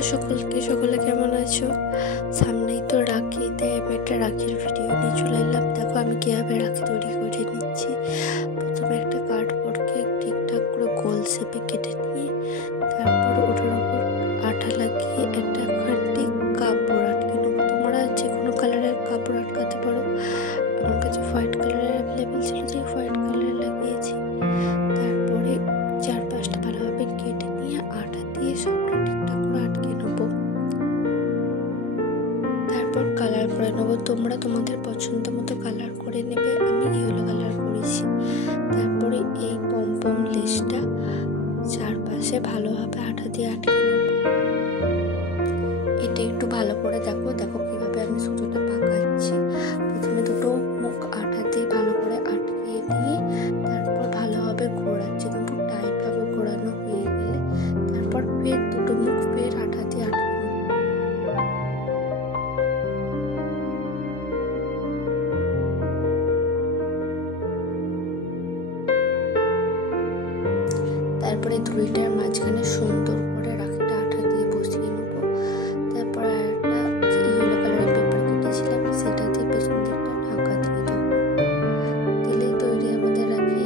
তোমরা সকলে কেমন আছো? সামনেই তো রাখি, তাই আমি একটা রাখির ভিডিও নিয়ে চলে এলাম। দেখো আমি কীভাবে রাখি তৈরি করে নিচ্ছি। প্রথমে একটা কার্ডবোর্ডকে ঠিকঠাক করে গোল শেপে কেটে নিয়ে তারপর ওটার উপর আঠা লাগিয়ে একটা খাঁটি কাপড় আটকে নেবো। তোমরা যে কোনো কালারের কাপড় আটকাতে পারো। আমার কাছে হোয়াইট কালারের অ্যাভেলেবেল ছিল, যে হোয়াইট কালারের লাগিয়েছি। তারপরে চারপাশটা ভালোভাবে কেটে নিয়ে আঠা দিয়ে সবটা ঠিকঠাক করে আটকে নেবো। তারপর কালার করে নেবো। তোমরা তোমাদের পছন্দ মতো কালার করে নেবে। আমি ইয়েলো কালার করেছি। তারপরে এই পমপম লেসটা চারপাশে ভালোভাবে আঠা দিয়ে আটকে নেবো। এটা একটু ভালো করে দেখো কিভাবে আমি সুতোটা পাকাচ্ছি। প্রথমে দুটো মুখ আঠা দিয়ে ভালো করে আটকিয়ে দিয়ে তারপর ভালোভাবে ঘোরাচ্ছি। কিন্তু টাইট ভাবে ঘোরানো হয়ে গেলে তারপর ফের দুটো মুখ ফের আঠা দিয়ে আটকে নেব। তারপরে দুইটার মাঝখানে সুন্দর করে রাখিটা আঠা দিয়ে বসিয়ে নেব। তারপর একটা ইয়েলো কালারের পেপার কেটেছিলাম, সেটা দিয়ে পেছন দিকটা ঢাকা দিয়ে দেবো। দিলেই তৈরি আমাদের রাখি।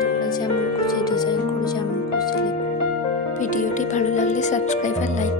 তোমরা যেমন খুশি ডিজাইন করে যেমন খুশি লিখো। ভিডিওটি ভালো লাগলে সাবস্ক্রাইব আর লাইক